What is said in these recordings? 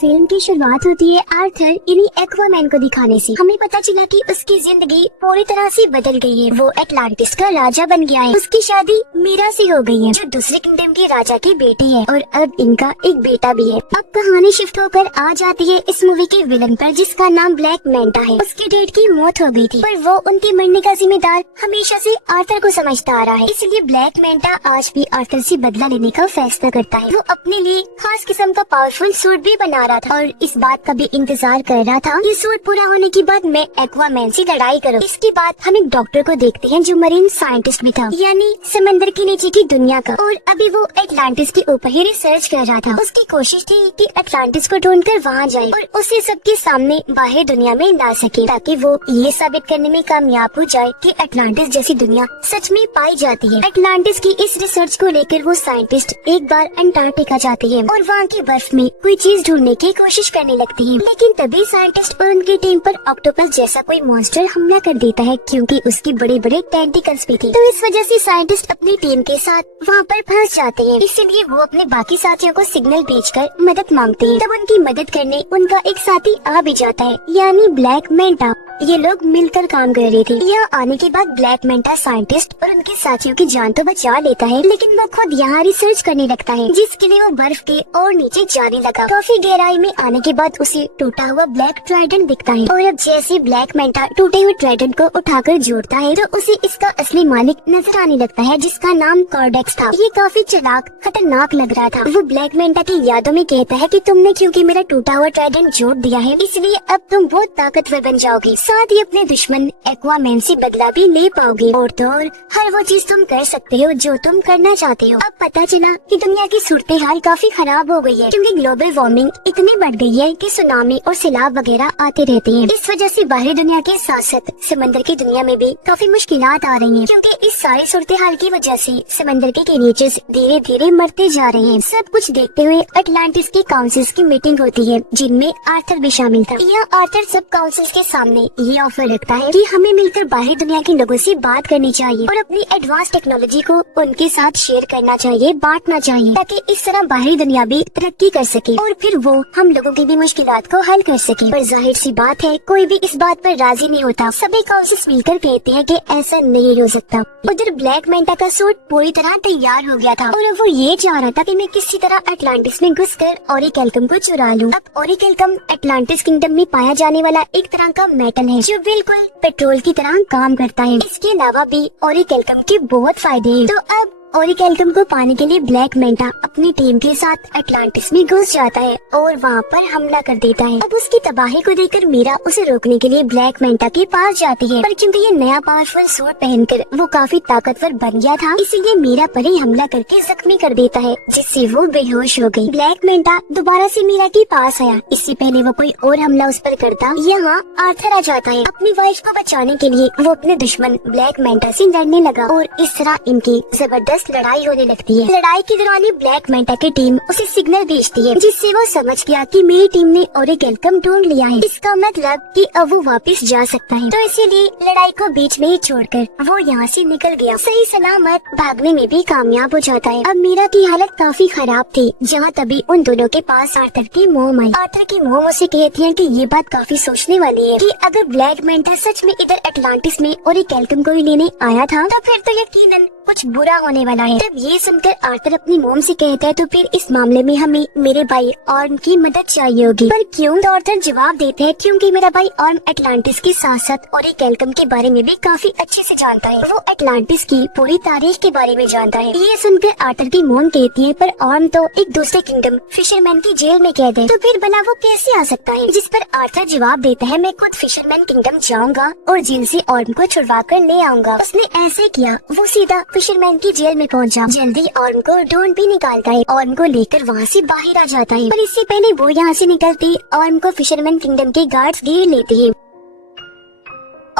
Film की शुरुआत होती है आर्थर यानी एक्वामैन को दिखाने से। हमें पता चला कि उसकी जिंदगी पूरी तरह से बदल गई है। वो अटलांटिस का राजा बन गया है। उसकी शादी मीरा से हो गई है जो दूसरे किंगडम के राजा की बेटी है और अब इनका एक बेटा भी है। अब कहानी शिफ्ट होकर आ जाती है इस मूवी के विलन पर जिसका नाम ब्लैक मैंटा है। उसके डैड की मौत हो गई थी पर वो उनके मरने का जिम्मेदार हमेशा से आर्थर को समझता आ रहा है। इसलिए ब्लैक मैंटा आज भी आर्थर से बदला लेने का फैसला करता है। वो अपने लिए खास किस्म का पावरफुल सूट भी बना रहा था और इस बात का भी इंतजार कर रहा था ये सूट पूरा होने के बाद मैं एक्वामैन से लड़ाई करूं। इसके बाद हम एक डॉक्टर को देखते हैं जो मरीन साइंटिस्ट भी था यानी समंदर के नीचे की दुनिया का, और अभी वो अटलांटिस के ऊपर ही रिसर्च कर रहा था। उसकी कोशिश थी कि अटलांटिस को ढूंढकर वहाँ जाए और उसे सबके सामने बाहर दुनिया में ला सके ताकि वो ये साबित करने में कामयाब हो जाए कि अटलांटिस जैसी दुनिया सच में पाई जाती है। अटलांटिस की इस रिसर्च को लेकर वो साइंटिस्ट एक बार अंटार्कटिका जाते हैं और वहाँ की बर्फ में कोई चीज ढूंढने की कोशिश करने लगती है। लेकिन तभी साइंटिस्ट और उनकी टीम पर ऑक्टोपस जैसा कोई मॉन्स्टर हमला कर देता है क्योंकि उसकी बड़े बड़े टेंटिकल्स भी थी। तो इस वजह से साइंटिस्ट अपनी टीम के साथ वहाँ पर फंस जाते हैं। इसलिए वो अपने बाकी साथियों को सिग्नल भेजकर मदद मांगते हैं। तब उनकी मदद करने उनका एक साथी आ भी जाता है यानी ब्लैक मैंटा। ये लोग मिलकर काम कर रहे थे। यहाँ आने के बाद ब्लैक मैंटा साइंटिस्ट और उनके साथियों की जान तो बचा लेता है लेकिन वो खुद यहाँ रिसर्च करने लगता है जिसके लिए वो बर्फ के और नीचे जाने लगा। काफी गहराई में आने के बाद उसे टूटा हुआ ब्लैक ट्राइडेंट दिखता है और अब जैसे ब्लैक मैंटा टूटे हुए ट्राइडेंट को उठाकर जोड़ता है तो उसे इसका असली मालिक नजर आने लगता है जिसका नाम कॉर्डेक्स था। ये काफी चालाक खतरनाक लग रहा था। वो ब्लैक मैंटा की यादों में कहता है कि तुमने क्योंकि मेरा टूटा हुआ ट्राइडेंट जोड़ दिया है इसलिए अब तुम बहुत ताकतवर बन जाओगे, साथ ही अपने दुश्मन एक्वामैन से बदला भी ले पाओगे और तो और हर वो चीज तुम कर सकते हो जो तुम करना चाहते हो। अब पता चला कि दुनिया की सूरत हाल काफी खराब हो गई है क्योंकि ग्लोबल वार्मिंग इतनी बढ़ गई है कि सुनामी और सैलाब वगैरह आते रहते हैं। इस वजह से बाहरी दुनिया के साथ साथ समंदर की दुनिया में भी काफी मुश्किलात आ रही हैं क्योंकि इस सारी सूरत हाल की वजह से समंदर के क्रिएचर्स धीरे धीरे मरते जा रहे हैं। सब कुछ देखते हुए अटलांटिस की काउंसिल की मीटिंग होती है जिनमें आर्थर भी शामिल था। यह आर्थर सब काउंसिल के सामने ये ऑफर रखता है कि हमें मिलकर बाहरी दुनिया के लोगों से बात करनी चाहिए और अपनी एडवांस टेक्नोलॉजी को उनके साथ शेयर करना चाहिए, बांटना चाहिए ताकि इस तरह बाहरी दुनिया भी तरक्की कर सके और फिर वो हम लोगों की भी मुश्किलात को हल कर सके। पर जाहिर सी बात है कोई भी इस बात पर राजी नहीं होता। सभी काउंसिल मिलकर कहते हैं कि ऐसा नहीं हो सकता। उधर ब्लैक मैंटा का सूट पूरी तरह तैयार हो गया था और वो ये चाह रहा था कि मैं किसी तरह अटलांटिस में घुसकर ओरिकेल्कम को चुरा लूं। अब ओरिकेल्कम अटलांटिस किंगडम में पाया जाने वाला एक तरह का मेटल है जो बिल्कुल पेट्रोल की तरह काम करता है। इसके अलावा भी ओरिकेल्कम के बहुत फायदे हैं। तो अब ओरिकेल्कम को पाने के लिए ब्लैक मैंटा अपनी टीम के साथ अटलांटिस में घुस जाता है और वहाँ पर हमला कर देता है। अब उसकी तबाही को देखकर मीरा उसे रोकने के लिए ब्लैक मैंटा के पास जाती है पर क्योंकि ये नया पावरफुल सूट पहनकर वो काफी ताकतवर बन गया था इसलिए मीरा पर ही हमला करके जख्मी कर देता है जिससे वो बेहोश हो गई। ब्लैक मैंटा दोबारा से मीरा के पास आया। इससे पहले वो कोई और हमला उस पर करता यहाँ आर्थर आ जाता है। अपनी वाइफ को बचाने के लिए वो अपने दुश्मन ब्लैक मैंटा से लड़ने लगा और इस तरह इनकी जबरदस्त लड़ाई होने लगती है। लड़ाई के दौरान ब्लैक मैंटा की टीम उसे सिग्नल भेजती है जिससे वो समझ गया कि मेरी टीम ने ओरिकेल्कम ढूंढ लिया है। इसका मतलब कि अब वो वापस जा सकता है। तो इसीलिए लड़ाई को बीच में ही छोड़कर वो यहाँ से निकल गया। सही सलामत भागने में भी कामयाब हो जाता है। अब मीरा की हालत काफी खराब थी जहाँ तभी उन दोनों के पास आर्थर की मोम आई। आर्थर की मोम उसे कहती है कि ये बात काफी सोचने वाली है कि अगर ब्लैक मैंटा सच में इधर अटलांटिस में ओरिकेल्कम को ही लेने आया था तो फिर तो यकीनन कुछ बुरा होने वाला है। तब ये सुनकर आर्थर अपनी मोम से कहता है तो फिर इस मामले में हमें मेरे भाई ऑर्म की मदद चाहिए होगी। पर क्यों? तो आर्थर जवाब देते हैं क्योंकि मेरा भाई ऑर्म अटलांटिस के साथ साथ ओरिकेल्कम के बारे में भी काफी अच्छे से जानता है। वो अटलांटिस की पूरी तारीख के बारे में जानता है। ये सुनकर आर्थर की मोम कहती है पर ऑर्म तो एक दूसरे किंगडम फिशरमैन की जेल में कैद है तो फिर भला वो कैसे आ सकता है? जिस पर आर्थर जवाब देता है मैं खुद फिशरमैन किंगडम जाऊंगा और जेल से ऑर्म को छुड़वा कर ले आऊंगा। उसने ऐसे किया। वो सीधा फिशरमैन की जेल में पहुंचा। जल्दी ऑर्म को ढूंढ भी निकालता है। ऑर्म को लेकर वहाँ से बाहर आ जाता है पर इससे पहले वो यहाँ से निकलते ऑर्म को फिशरमैन किंगडम के गार्ड्स घेर लेते हैं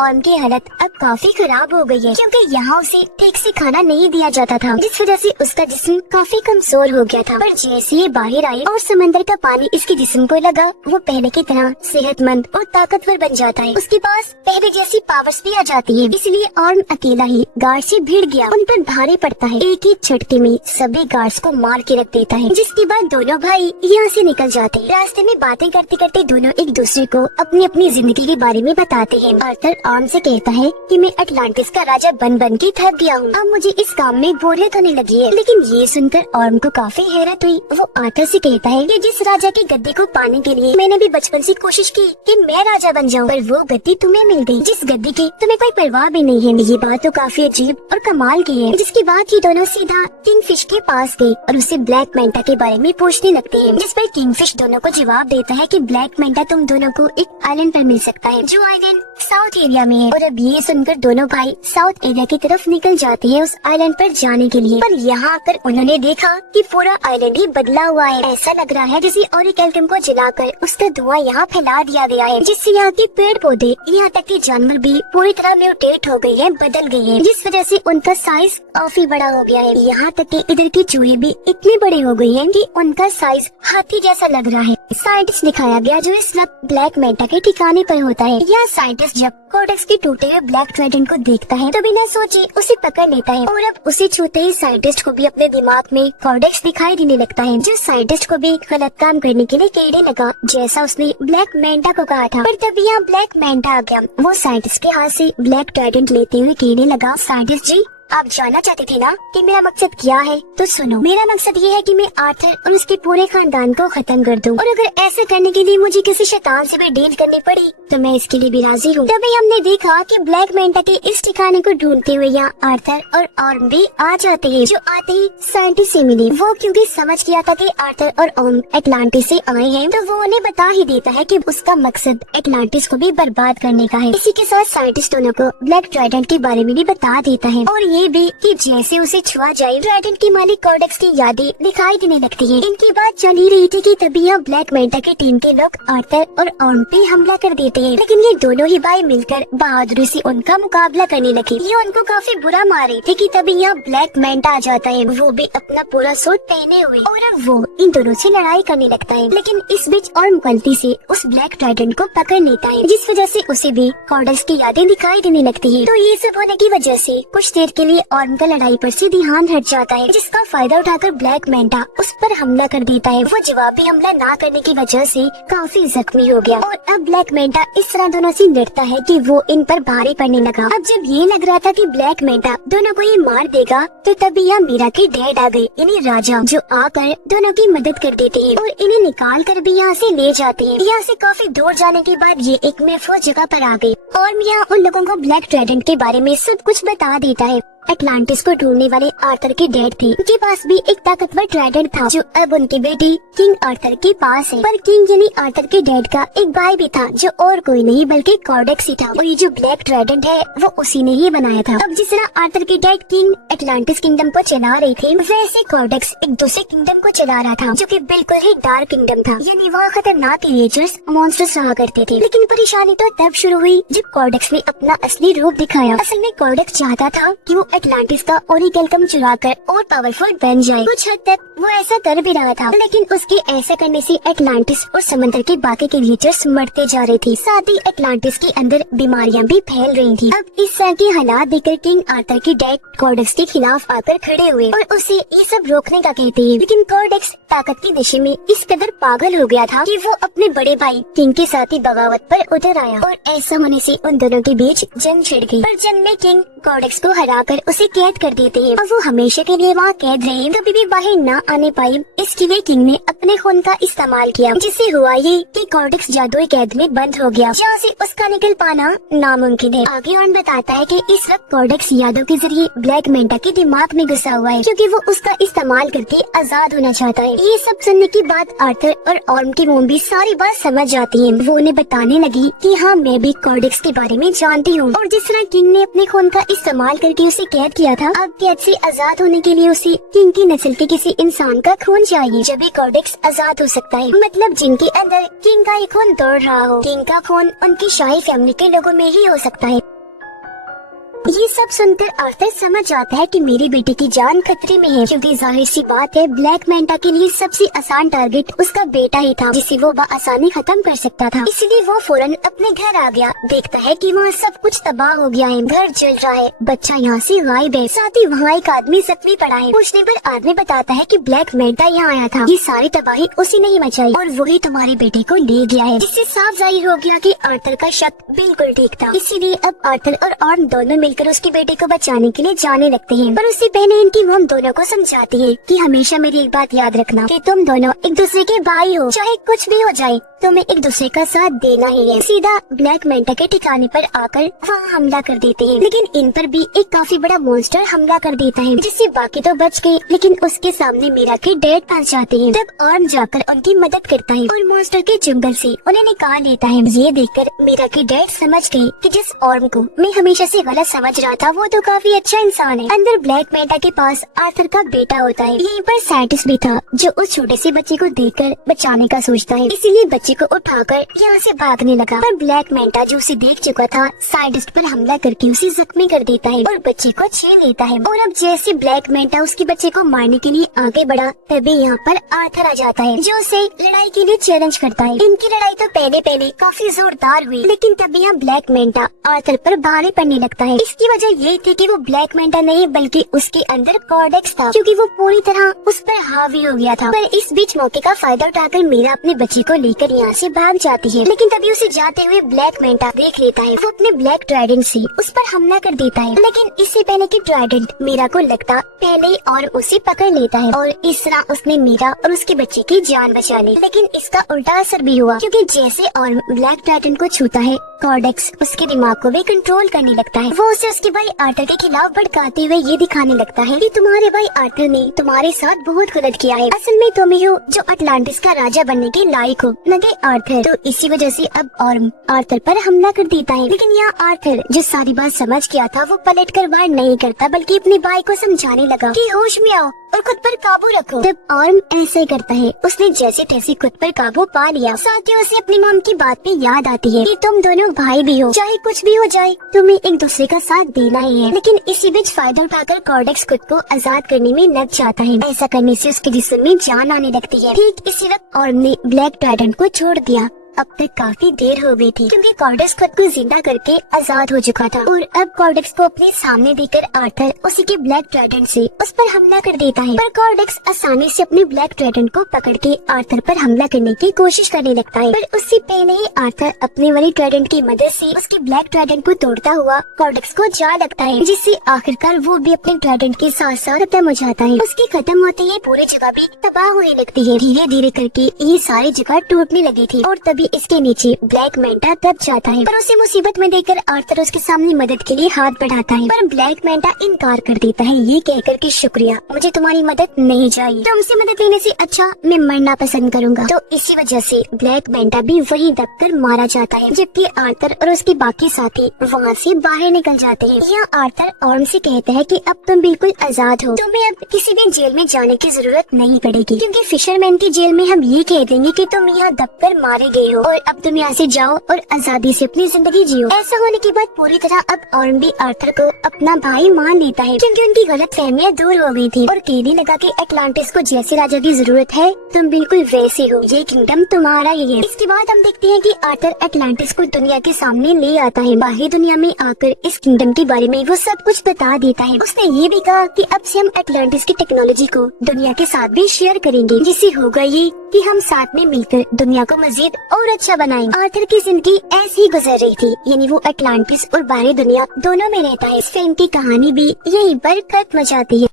ऑर्म की हालत अब काफी खराब हो गई है, क्योंकि यहाँ उसे ठीक से खाना नहीं दिया जाता था, जिस वजह से उसका जिस्म काफी कमजोर हो गया था। पर जैसे ये बाहर आई और समंदर का पानी इसके जिस्म को लगा, वो पहले की तरह सेहतमंद और ताकतवर बन जाता है। उसके पास पहले जैसी पावर्स भी आ जाती है, इसलिए ऑर्म अकेला ही गार्ड से भिड़ गया, उन पर भारी पड़ता है। एक ही झटके में सभी गार्ड्स को मार के रख देता है, जिसके बाद दोनों भाई यहाँ से निकल जाते हैं। रास्ते में बातें करते करते दोनों एक दूसरे को अपनी अपनी जिंदगी के बारे में बताते हैं। आर्थर ऑर्म से कहता है कि मैं अटलांटिस का राजा बन के थक गया हूँ, अब मुझे इस काम में बोरियत होने लगी है। लेकिन ये सुनकर ऑर्म को काफी हैरत हुई। वो आर्थर से कहता है कि जिस राजा की गद्दी को पाने के लिए मैंने भी बचपन से कोशिश की कि मैं राजा बन जाऊँ, पर वो गद्दी तुम्हें मिल गई, जिस गद्दी की तुम्हें कोई परवाह भी नहीं है। ये बात तो काफी अजीब और कमाल की है। जिसके बाद ये दोनों सीधा किंगफिश के पास गए और उससे ब्लैक मेंटा के बारे में पूछने लगते हैं, जिस पर किंगफिश दोनों को जवाब देता है कि ब्लैक मेंटा तुम दोनों को एक आइलैंड पर मिल सकता है, जो आइलैंड साउथ एरिया में है। और अब ये सुनकर दोनों भाई साउथ एरिया की तरफ निकल जाते हैं उस आइलैंड पर जाने के लिए। पर यहाँ आकर उन्होंने देखा कि पूरा आइलैंड ही बदला हुआ है। ऐसा लग रहा है जैसे ओरिकल्टम को जलाकर उसका धुआं यहाँ फैला दिया गया है, जिससे यहाँ के पेड़ पौधे यहाँ तक के जानवर भी पूरी तरह म्यूटेट हो गए हैं, बदल गए हैं, जिस वजह से उनका साइज काफी बड़ा हो गया है। यहाँ तक कि इधर के चूहे भी इतने बड़े हो गए हैं कि उनका साइज हाथी जैसा लग रहा है। साइंटिस्ट दिखाया गया जो इस वक्त ब्लैक मेंटा के ठिकाने पर होता है। यह साइंटिस्ट जब कोडेक्स के टूटे हुए ब्लैक ट्राइडेंट को देखता है तो बिना सोचे उसे पकड़ लेता है, और अब उसे छूते ही साइंटिस्ट को भी अपने दिमाग में कोडेक्स दिखाई देने लगता है, जो साइंटिस्ट को भी गलत काम करने के लिए कहने लगा, जैसा उसने ब्लैक मेंटा को कहा था। पर तभी यहाँ ब्लैक मेंटा आ गया। वो साइंटिस्ट के हाथ से ब्लैक ट्राइडेंट लेते हुए कहने लगा, साइंटिस्ट जी, आप जानना चाहते थे ना कि मेरा मकसद क्या है? तो सुनो, मेरा मकसद ये है कि मैं आर्थर और उसके पूरे खानदान को खत्म कर दूं, और अगर ऐसा करने के लिए मुझे किसी शैतान से भी डील करनी पड़ी तो मैं इसके लिए भी राजी हूँ। तभी हमने देखा कि ब्लैक मेंटा के इस ठिकाने को ढूंढते हुए यहाँ आर्थर और ऑर्म भी आ जाते हैं, जो आते ही साइंटिस्ट से मिले। वो क्योंकि समझ गया था कि आर्थर और ऑर्म अटलांटिस से आए हैं, तो वो उन्हें बता ही देता है कि उसका मकसद अटलांटिस को भी बर्बाद करने का है। इसी के साथ साइंटिस्ट दोनों को ब्लैक ट्राइडेंट के बारे में भी बता देता है, और ये भी कि जैसे उसे छुआ जाए ट्राइडेंट के मालिक कोडेक्स की यादें दिखाई देने लगती है। इनकी बात चल ही रही थी कि तभी यहाँ ब्लैक मेंटा की टीम के लोग आर्थर और ऑर्म पे हमला कर देते हैं, लेकिन ये दोनों ही भाई मिलकर बहादुरी से उनका मुकाबला करने लगे। ये उनको काफी बुरा मार रहे थे कि तभी यहाँ ब्लैक मेंटा आ जाता है, वो भी अपना पूरा सूट पहने हुए, और अब वो इन दोनों से लड़ाई करने लगता है। लेकिन इस बीच ऑर्म गलती से उस ब्लैक ट्राइडेंट को पकड़ लेता है, जिस वजह से उसे भी कोडेक्स की यादें दिखाई देने लगती है। तो ये सब होने की वजह से कुछ देर के लिए ऑर्म का लड़ाई पर से ध्यान हट जाता है, जिसका फायदा उठाकर ब्लैक मेंटा उस पर हमला कर देता है। वो जवाबी हमला ना करने की वजह से काफी जख्मी हो गया, और अब ब्लैक मेंटा इस तरह दोनों से डरता है कि वो इन पर भारी पड़ने लगा। अब जब ये लग रहा था कि ब्लैक मेंटा दोनों को ये मार देगा, तो तभी यहाँ मीरा के डैड आ गए, इन्हें राजा, जो आकर दोनों की मदद कर देते हैं और इन्हें निकाल कर भी यहाँ से ले जाते हैं। यहाँ से काफी दूर जाने के बाद ये एक महफूज जगह पर आ गए, और यहाँ उन लोगों को ब्लैक ट्राइडेंट के बारे में सब कुछ बता देता है। अटलांटिस को ढूंढने वाले आर्थर के डैड थे, उनके पास भी एक ताकतवर ट्राइडेंट था, जो अब उनकी बेटी किंग आर्थर के पास है। पर किंग यानी आर्थर के डैड का एक भाई भी था, जो और कोई नहीं बल्कि कोडेक्स ही था, और ये जो ब्लैक ट्राइडेंट है वो उसी ने ही बनाया था। अब जिस तरह आर्थर के डैड किंग अटलांटिस किंगडम को चला रहे थे, वैसे कोडेक्स एक दूसरे किंगडम को चला रहा था, जो कि बिल्कुल ही डार्क किंगडम था, यानी वहाँ खतरनाक क्रिएचर्स, मॉन्स्टर्स रहा करते थे। लेकिन परेशानी तो तब शुरू हुई जब कोडेक्स ने अपना असली रूप दिखाया। असल में कोडेक्स चाहता था कि वो अटलांटिस का ओरिकल्टम चुराकर और पावरफुल बन जाए। कुछ हद तक वो ऐसा कर भी रहा था, लेकिन उसके ऐसा करने से अटलांटिस और समंदर के बाकी क्रिएचर्स मरते जा रहे थे। साथ ही अटलांटिस के अंदर बीमारियां भी फैल रही थी। अब इस तरह के हालात देखकर किंग आर्थर के डैड कोडेक्स के खिलाफ आकर खड़े हुए और उसे ये सब रोकने का कहते हैं। लेकिन कोडेक्स ताकत के नशे में इस कदर पागल हो गया था कि वो अपने बड़े भाई किंग के साथ ही बगावत पर उतर आया, और ऐसा होने से उन दोनों के बीच जंग छिड़ गई। पर जंग में किंग कोडेक्स को हराकर उसे कैद कर देते हैं, और वो हमेशा के लिए वहाँ कैद रहे, कभी भी बाहर न आने पाए। इसके लिए किंग ने अपने खून का इस्तेमाल किया, जिससे हुआ ये कि कोडेक्स जादुई कैद में बंद हो गया, जहाँ से उसका निकल पाना नामुमकिन है। आगे और बताता है कि इस वक्त कोडेक्स यादों के जरिए ब्लैक मेंटा के दिमाग में घुसा हुआ है, क्योंकि वो उसका इस्तेमाल करके आजाद होना चाहता है। ये सब सुनने की बात आर्थर और ऑर्म की मोम भी सारी बात समझ जाती है। वो उन्हें बताने लगी कि हाँ, मैं भी कोडेक्स के बारे में जानती हूँ, और जिस तरह किंग ने अपने खून का इस्तेमाल करके उसे कैद किया था, अब कैद से आजाद होने के लिए उसे किंग की नस्ल के किसी इंसान का खून चाहिए, जब भी कोडेक्स आजाद हो सकता है। मतलब जिनके अंदर किंग का ही खून दौड़ रहा हो। किंग का खून उनकी शाही फैमिली के लोगों में ही हो सकता है। ये सब सुनकर आर्थर समझ जाता है कि मेरी बेटी की जान खतरे में है, क्योंकि जाहिर सी बात है ब्लैक मैंटा के लिए सबसे आसान टारगेट उसका बेटा ही था, जिसे वो आसानी खत्म कर सकता था। इसलिए वो फौरन अपने घर आ गया। देखता है कि वहाँ सब कुछ तबाह हो गया है, घर जल रहा है, बच्चा यहाँ से गायब है, साथ ही वहाँ एक आदमी जख्मी पड़ा है। पूछने पर आदमी बताता है कि ब्लैक मैंटा यहाँ आया था, ये सारी तबाही उसी ने ही मचाई और वही तुम्हारे बेटे को ले गया है। इससे साफ जाहिर हो गया कि आर्थर का शक बिल्कुल ठीक था। इसीलिए अब आर्थर और ऑर्म दोनों मिलकर उसके बेटे को बचाने के लिए जाने लगते हैं। पर उससे पहले इनकी वो हम दोनों को समझाती है कि हमेशा मेरी एक बात याद रखना कि तुम दोनों एक दूसरे के भाई हो, चाहे कुछ भी हो जाए तुम्हें एक दूसरे का साथ देना ही है। सीधा ब्लैक मैंटा के ठिकाने पर आकर वहाँ हमला कर देते हैं, लेकिन इन पर भी एक काफी बड़ा मॉन्स्टर हमला कर देता है, जिससे बाकी तो बच गए, लेकिन उसके सामने मीरा के डैड फंस जाते हैं। तब ऑर्म जाकर उनकी मदद करता है और मॉन्स्टर के चुंगल से उन्हें निकाल लेता है। ये देखकर मीरा के डैड समझ गए कि जिस ऑर्म को मैं हमेशा से गलत समझ रहा था वो तो काफी अच्छा इंसान है। अंदर ब्लैक मैंटा के पास आर्थर का बेटा होता है। यहीं पर साइंटिस्ट भी था जो उस छोटे से बच्चे को देखकर बचाने का सोचता है, इसीलिए बच्चे को उठाकर यहाँ से भागने लगा। पर ब्लैक मैंटा जो उसे देख चुका था साइंटिस्ट पर हमला करके उसे जख्मी कर देता है और बच्चे को छीन लेता है। और अब जैसे ब्लैक मैंटा उसके बच्चे को मारने के लिए आगे बढ़ा, तभी यहाँ पर आर्थर आ जाता है जो उसे लड़ाई के लिए चैलेंज करता है। इनकी लड़ाई तो पहले काफी जोरदार हुई, लेकिन तभी यहाँ ब्लैक मैंटा आर्थर पर भारी पड़ने लगता है। इसकी वजह ये थी कि वो ब्लैक मैंटा नहीं बल्कि उसके अंदर कॉर्डेक्स था, क्योंकि वो पूरी तरह उस पर हावी हो गया था। पर इस बीच मौके का फायदा उठाकर मीरा अपने बच्चे को लेकर यहाँ से भाग जाती है, लेकिन तभी उसे जाते हुए ब्लैक मैंटा देख लेता है। वो अपने ब्लैक ट्राइडेंट से उस पर हमला कर देता है, लेकिन इससे पहले कि ट्राइडेंट मीरा को लगता पहले और उसे पकड़ लेता है और इस तरह उसने मीरा और उसके बच्चे की जान बचा ली। लेकिन इसका उल्टा असर भी हुआ, क्योंकि जैसे और ब्लैक ट्राइडेंट को छूता है कॉर्डेक्स उसके दिमाग को भी कंट्रोल करने लगता है। वो उसे उसके भाई आर्थर के खिलाफ भड़काते हुए ये दिखाने लगता है कि तुम्हारे भाई आर्थर ने तुम्हारे साथ बहुत गलत किया है, असल में तुम ही हो जो अटलांटिस का राजा बनने के लायक हो, न कि आर्थर। तो इसी वजह से अब ऑर्म आर्थर पर हमला कर देता है। लेकिन यहाँ आर्थर जो सारी बात समझ गया था वो पलट कर वार नहीं करता, बल्कि अपने भाई को समझाने लगा कि होश में आओ और खुद पर काबू रखो। तब ऑर्म ऐसे ही करता है, उसने जैसे तैसे खुद पर काबू पा लिया। साथ ही उसे अपनी मॉम की बात पे याद आती है कि तुम दोनों भाई भी हो, चाहे कुछ भी हो जाए तुम्हें एक दूसरे का साथ देना ही है। लेकिन इसी बीच फायदा उठाकर कॉर्डेक्स खुद को आजाद करने में लग जाता है। ऐसा करने से उसके जिस्म में जान आने लगती है। ठीक इसी वक्त ऑर्म ने ब्लैक ट्राइडेंट को छोड़ दिया। अब तक काफी देर हो गई थी, क्योंकि कॉर्डेक्स खुद को जिंदा करके आजाद हो चुका था। और अब कॉर्डेक्स को अपने सामने देखकर आर्थर उसी के ब्लैक ट्राइडेंट से उस पर हमला कर देता है। पर कॉर्डेक्स आसानी से अपने ब्लैक ट्राइडेंट को पकड़ के आर्थर पर हमला करने की कोशिश करने लगता है। पर उससे पहले ही आर्थर अपने वाली ट्राइडेंट की मदद से उसके ब्लैक ट्राइडेंट को तोड़ता हुआ कॉर्डेक्स को जा लगता है, जिससे आखिरकार वो भी अपने ट्राइडेंट के साथ साथ खत्म हो जाता है। उसके खत्म होते ही पूरी जगह भी तबाह होने लगती है। धीरे धीरे करके ये सारी जगह टूटने लगी थी और तभी इसके नीचे ब्लैक मैंटा दब जाता है। पर उसे मुसीबत में देखकर आर्थर उसके सामने मदद के लिए हाथ बढ़ाता है, पर ब्लैक मैंटा इनकार कर देता है, ये कहकर कि शुक्रिया, मुझे तुम्हारी मदद नहीं चाहिए, तुमसे मदद लेने से अच्छा मैं मरना पसंद करूंगा। तो इसी वजह से ब्लैक मैंटा भी वहीं दबकर मारा जाता है, जबकि आर्थर और उसके बाकी साथी वहाँ से बाहर निकल जाते हैं। यहाँ आर्थर ऑर्म से कहता है कि अब तुम बिल्कुल आजाद हो, तुम्हें अब किसी भी जेल में जाने की जरूरत नहीं पड़ेगी, क्योंकि फिशरमैन की जेल में हम ये कह देंगे कि तुम यहाँ दबकर मारे गए हो और अब तुम यहाँ से जाओ और आजादी से अपनी जिंदगी जियो। ऐसा होने के बाद पूरी तरह अब ऑर्म भी आर्थर को अपना भाई मान लेता है, क्योंकि उनकी गलत फहमियाँ दूर हो गई थी और कहने लगा कि अटलांटिस को जैसे राजा की जरूरत है तुम बिल्कुल वैसे हो, ये किंगडम तुम्हारा ही है। इसके बाद हम देखते हैं कि आर्थर अटलांटिस को दुनिया के सामने ले आता है। बाहरी दुनिया में आकर इस किंगडम के बारे में वो सब कुछ बता देता है। उसने ये भी कहा कि अब से हम अटलांटिस की टेक्नोलॉजी को दुनिया के साथ भी शेयर करेंगे, जिससे होगा ये कि हम साथ में मिलकर दुनिया को मजीद और अच्छा बनाएंगे। आर्थर की जिंदगी ऐसी ही गुजर रही थी, यानी वो अटलांटिस और बाहरी दुनिया दोनों में रहता है। इस फिल्म की कहानी भी यहीं पर खत्म हो जाती है।